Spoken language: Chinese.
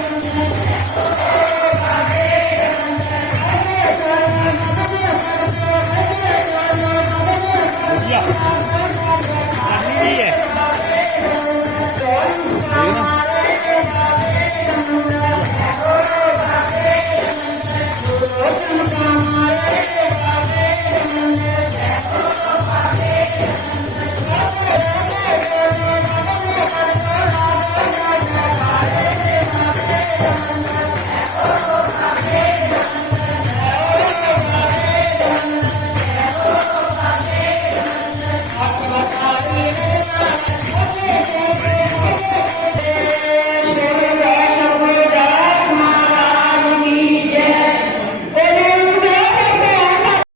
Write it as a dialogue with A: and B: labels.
A: Thank you.